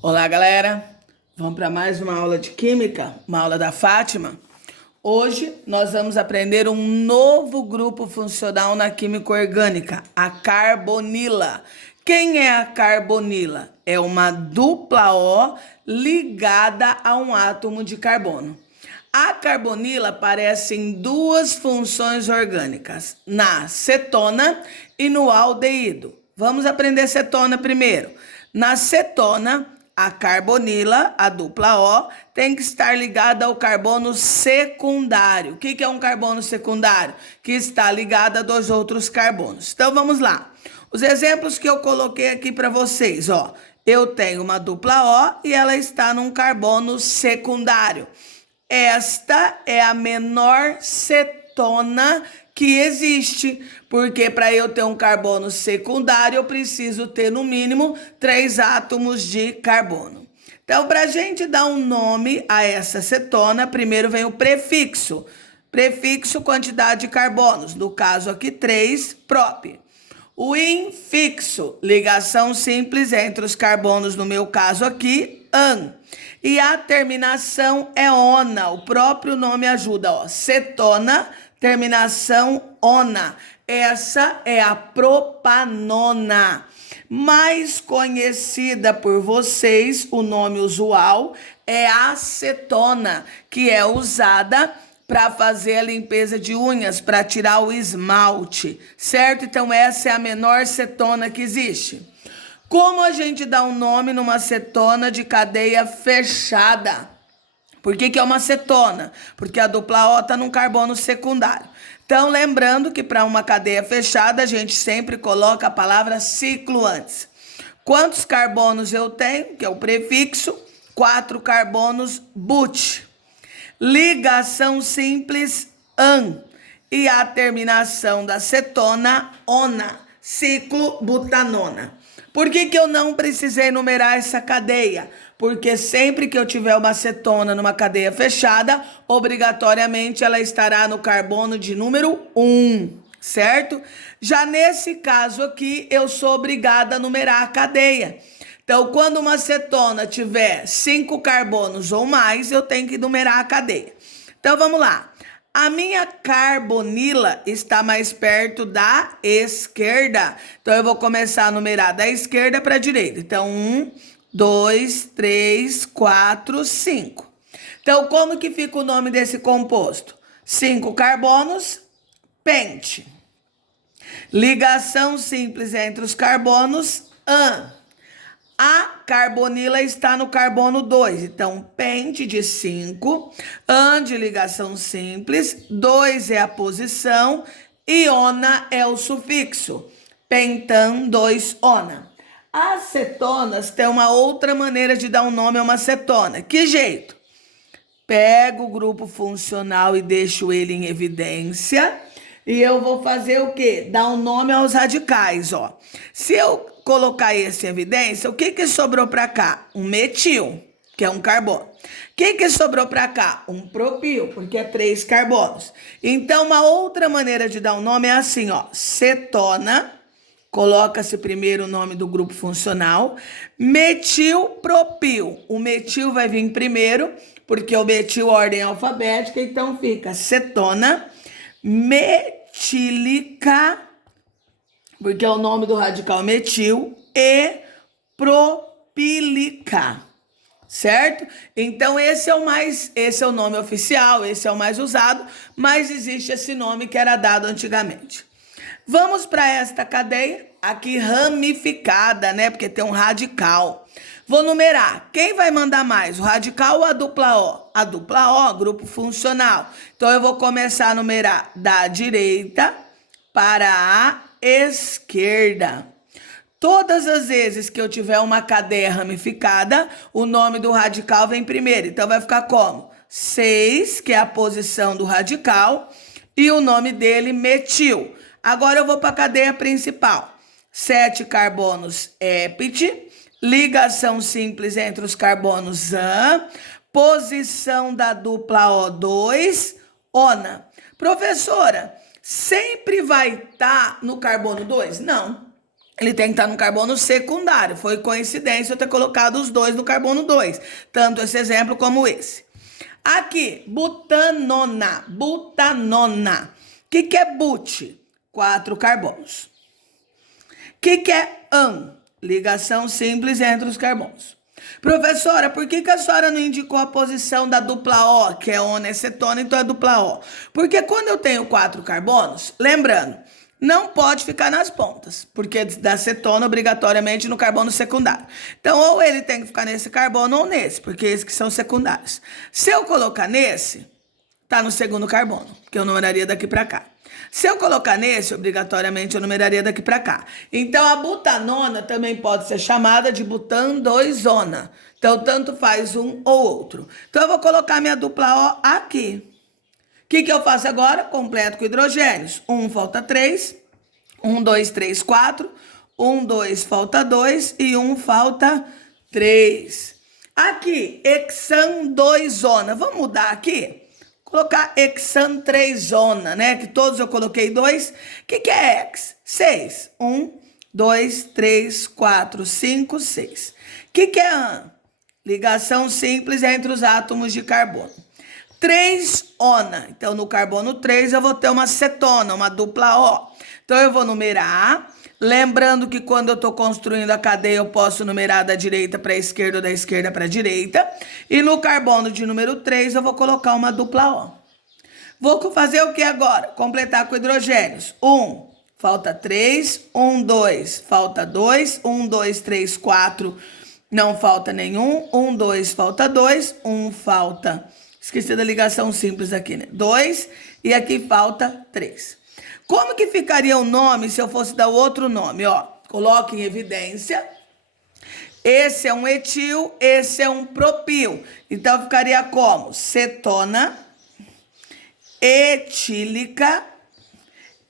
Olá, galera! Vamos para mais uma aula de Química, uma aula da Fátima. Hoje nós vamos aprender um novo grupo funcional na química orgânica, a carbonila. Quem é a carbonila? É uma dupla O ligada a um átomo de carbono. A carbonila aparece em duas funções orgânicas, na cetona e no aldeído. Vamos aprender cetona primeiro. Na cetona, a carbonila, a dupla O, tem que estar ligada ao carbono secundário. O que é um carbono secundário? Que está ligado a dois outros carbonos. Então vamos lá. Os exemplos que eu coloquei aqui para vocês, ó. Eu tenho uma dupla O e ela está num carbono secundário. Esta é a menor cetona que existe, porque para eu ter um carbono secundário, eu preciso ter no mínimo 3 átomos de carbono. Então, para a gente dar um nome a essa cetona, primeiro vem o prefixo. Prefixo, quantidade de carbonos, no caso aqui 3, prop. O infixo, ligação simples entre os carbonos, no meu caso aqui, an. E a terminação é ona, o próprio nome ajuda, ó. Cetona, terminação ona. Essa é a propanona. Mais conhecida por vocês, o nome usual é acetona, que é usada para fazer a limpeza de unhas, para tirar o esmalte, certo? Então essa é a menor cetona que existe. Como a gente dá um nome numa cetona de cadeia fechada? Por que é uma cetona? Porque a dupla O está num carbono secundário. Então, lembrando que para uma cadeia fechada, a gente sempre coloca a palavra ciclo antes. Quantos carbonos eu tenho? Que é o prefixo. 4 carbonos, but. Ligação simples, an. E a terminação da cetona, ona. Ciclo butanona. Por que eu não precisei numerar essa cadeia? Porque sempre que eu tiver uma cetona numa cadeia fechada, obrigatoriamente ela estará no carbono de número 1, certo? Já nesse caso aqui, eu sou obrigada a numerar a cadeia. Então, quando uma cetona tiver 5 carbonos ou mais, eu tenho que numerar a cadeia. Então, vamos lá. A minha carbonila está mais perto da esquerda. Então, eu vou começar a numerar da esquerda para a direita. Então, 1, 2, 3, 4, 5. Então, como que fica o nome desse composto? 5 carbonos, pente. Ligação simples entre os carbonos, an. A carbonila está no carbono 2, então pente de 5, an de ligação simples, 2 é a posição, iona é o sufixo, pentan 2 ona. As cetonas têm uma outra maneira de dar um nome a uma cetona. Que jeito? Pego o grupo funcional e deixo ele em evidência. E eu vou fazer o quê? Dar um nome aos radicais, ó. Se eu colocar esse em evidência, o que sobrou para cá? Um metil, que é um carbono. O que sobrou para cá? Um propil, porque é 3 carbonos. Então, uma outra maneira de dar um nome é assim, ó. Cetona, coloca-se primeiro o nome do grupo funcional. Metilpropil. O metil vai vir primeiro, porque o metil é ordem alfabética, então fica cetona, metílica, porque é o nome do radical metil, e propílica, certo? Então esse é o nome oficial, esse é o mais usado, mas existe esse nome que era dado antigamente. Vamos para esta cadeia, aqui ramificada, né? Porque tem um radical. Vou numerar. Quem vai mandar mais, o radical ou a dupla O? A dupla O, grupo funcional. Então, eu vou começar a numerar da direita para a esquerda. Todas as vezes que eu tiver uma cadeia ramificada, o nome do radical vem primeiro. Então, vai ficar como? 6, que é a posição do radical, e o nome dele, metil. Agora eu vou para a cadeia principal. 7 carbonos, épite. Ligação simples entre os carbonos, an. Posição da dupla O2, ona. Professora, sempre vai estar no carbono 2? Não. ele tem que estar no carbono secundário. Foi coincidência eu ter colocado os dois no carbono 2. Tanto esse exemplo como esse. Aqui, butanona. Butanona. O que é but? 4 carbonos. O que é an? Ligação simples entre os carbonos. Professora, por que a senhora não indicou a posição da dupla O, que é ona-acetona, então é dupla O? Porque quando eu tenho 4 carbonos, lembrando, não pode ficar nas pontas, porque da acetona obrigatoriamente no carbono secundário. Então, ou ele tem que ficar nesse carbono ou nesse, porque esses que são secundários. Se eu colocar nesse, tá no segundo carbono, que eu numeraria daqui para cá. Se eu colocar nesse, obrigatoriamente eu numeraria daqui para cá. Então, a butanona também pode ser chamada de butan-2-ona. Então, tanto faz um ou outro. Então, eu vou colocar minha dupla O aqui. O que eu faço agora? Completo com hidrogênios. 1 falta 3. 1, 2, 3, 4. 1, 2 falta 2. E 1 falta 3. Aqui, hexan-2-ona. Vamos mudar aqui? Colocar hexan 3-ona, né? Que todos eu coloquei 2. O que é hex? 6. 1, 2, 3, 4, 5, 6. O que é an? Ligação simples entre os átomos de carbono. 3-ona. Então, no carbono 3, eu vou ter uma cetona, uma dupla O. Então, eu vou numerar. Lembrando que quando eu estou construindo a cadeia, eu posso numerar da direita para a esquerda ou da esquerda para a direita. E no carbono de número 3, eu vou colocar uma dupla O. Vou fazer o que agora? Completar com hidrogênios. 1, falta 3. 1, 2, falta 2. 1, 2, 3, 4, não falta nenhum. 1, 2, falta 2. 1, falta... Esqueci da ligação simples aqui, né? 2 e aqui falta 3. Como que ficaria o nome se eu fosse dar outro nome? Ó, coloque em evidência. Esse é um etil, esse é um propil. Então, ficaria como? Cetona, etílica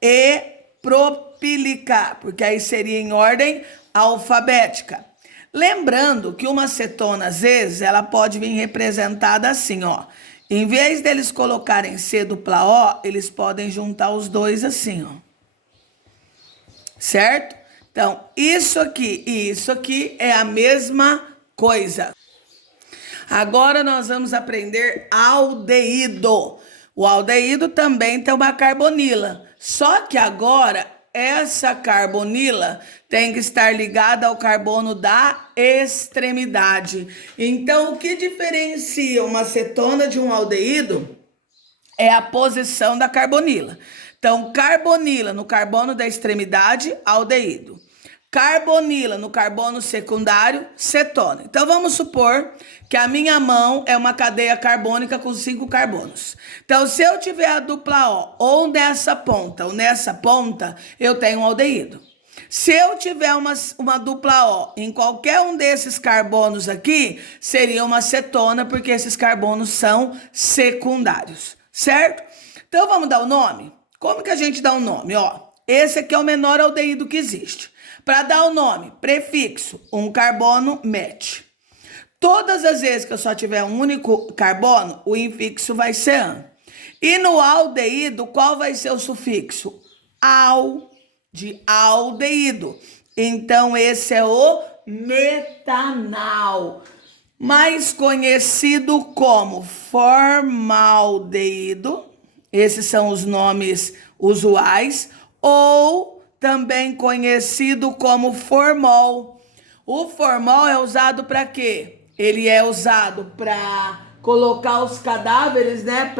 e propílica. Porque aí seria em ordem alfabética. Lembrando que uma cetona, às vezes, ela pode vir representada assim, ó. Em vez deles colocarem C dupla O, eles podem juntar os dois assim, ó. Certo? Então, isso aqui e isso aqui é a mesma coisa. Agora nós vamos aprender aldeído. O aldeído também tem uma carbonila. Só que agora essa carbonila tem que estar ligada ao carbono da extremidade. Então, o que diferencia uma cetona de um aldeído é a posição da carbonila. Então, carbonila no carbono da extremidade, aldeído. Carbonila no carbono secundário, cetona. Então, vamos supor que a minha mão é uma cadeia carbônica com 5 carbonos. Então, se eu tiver a dupla O ou nessa ponta ou nessa ponta, eu tenho um aldeído. Se eu tiver uma dupla O em qualquer um desses carbonos aqui, seria uma cetona, porque esses carbonos são secundários, certo? Então, vamos dar o nome? Como que a gente dá o nome? Ó, esse aqui é o menor aldeído que existe. Para dar o nome, prefixo, um carbono, met. Todas as vezes que eu só tiver um único carbono, o infixo vai ser an. E no aldeído, qual vai ser o sufixo? Al, de aldeído. Então, esse é o metanal, mais conhecido como formaldeído. Esses são os nomes usuais. Ou também conhecido como formol. O formol é usado para quê? Ele é usado para colocar os cadáveres, né?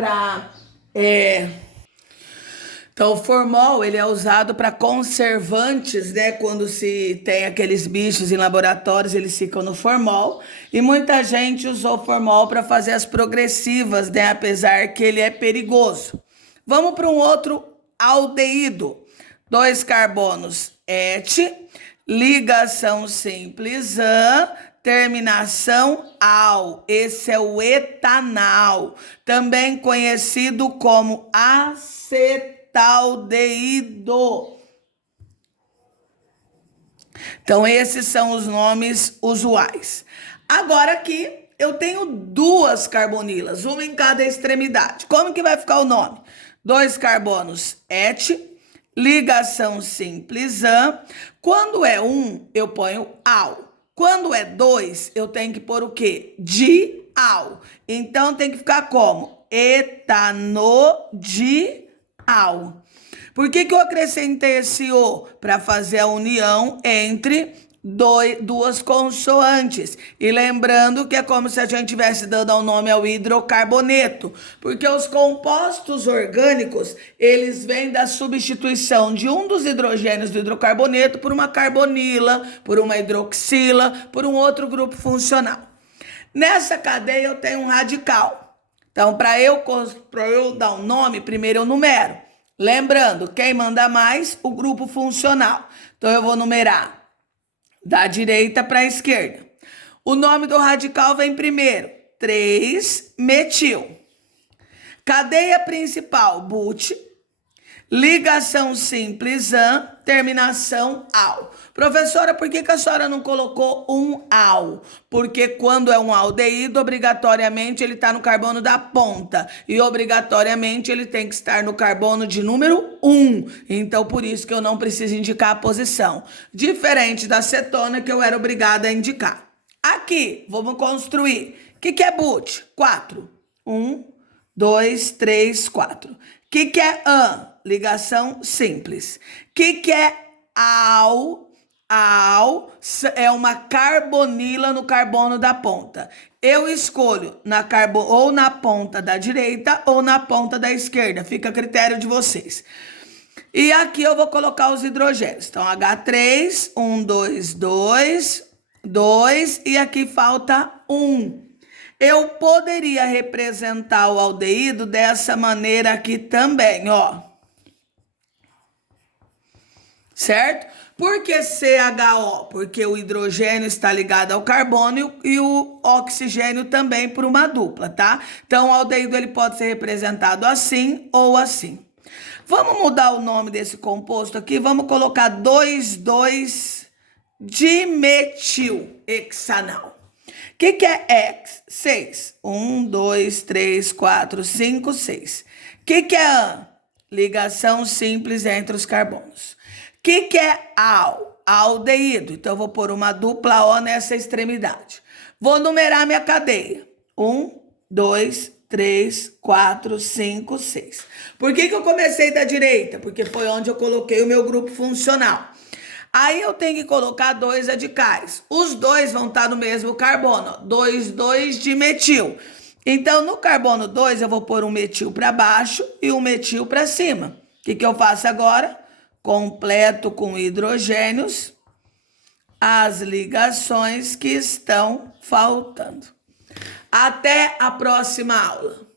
Então, o formol, ele é usado para conservantes, né? Quando se tem aqueles bichos em laboratórios, eles ficam no formol. E muita gente usou formol para fazer as progressivas, né? Apesar que ele é perigoso. Vamos para um outro aldeído. 2 carbonos, et, ligação simples, an, terminação al. Esse é o etanal, também conhecido como acetaldeído. Então, esses são os nomes usuais. Agora aqui, eu tenho 2 carbonilas, uma em cada extremidade. Como que vai ficar o nome? 2 carbonos, et, ligação simples an. Quando é um, eu ponho ao. Quando é dois, eu tenho que pôr o quê? Dial. Então, tem que ficar como? Etanodial. Por que eu acrescentei esse O? Para fazer a união entre duas consoantes. E lembrando que é como se a gente estivesse dando o nome ao hidrocarboneto, porque os compostos orgânicos, eles vêm da substituição de um dos hidrogênios do hidrocarboneto por uma carbonila, por uma hidroxila, por um outro grupo funcional. Nessa cadeia eu tenho um radical. Então, para eu dar um nome, primeiro eu numero. Lembrando, quem manda mais? O grupo funcional. Então, eu vou numerar da direita para a esquerda. O nome do radical vem primeiro, 3-metil. Cadeia principal, but. Ligação simples an, terminação al. Professora, por que a senhora não colocou um al? Porque quando é um aldeído, obrigatoriamente ele está no carbono da ponta. E obrigatoriamente ele tem que estar no carbono de número 1. Então, por isso que eu não preciso indicar a posição. Diferente da cetona, que eu era obrigada a indicar. Aqui, vamos construir. O que é but? 4. 1, 2, 3, 4. O que é an? Ligação simples. O que é al? Al é uma carbonila no carbono da ponta. Eu escolho ou na ponta da direita ou na ponta da esquerda. Fica a critério de vocês. E aqui eu vou colocar os hidrogênios. Então, H3, 1, 2, 2, 2. E aqui falta 1. Eu poderia representar o aldeído dessa maneira aqui também, ó. Certo? Por que CHO? Porque o hidrogênio está ligado ao carbono e o oxigênio também por uma dupla, tá? Então, o aldeído ele pode ser representado assim ou assim. Vamos mudar o nome desse composto aqui. Vamos colocar 2,2-dimetilhexanal. O que é X? 6. 1, 2, 3, 4, 5, 6. O que é AN? Ligação simples entre os carbonos. O que é al? Aldeído. Então, eu vou pôr uma dupla O nessa extremidade. Vou numerar minha cadeia. 1, 2, 3, 4, 5, 6. Por que eu comecei da direita? Porque foi onde eu coloquei o meu grupo funcional. Aí eu tenho que colocar 2 radicais. Os dois vão estar no mesmo carbono. 2,2-dimetil. Então, no carbono 2, eu vou pôr um metil para baixo e um metil para cima. O que eu faço agora? Completo com hidrogênios as ligações que estão faltando. Até a próxima aula.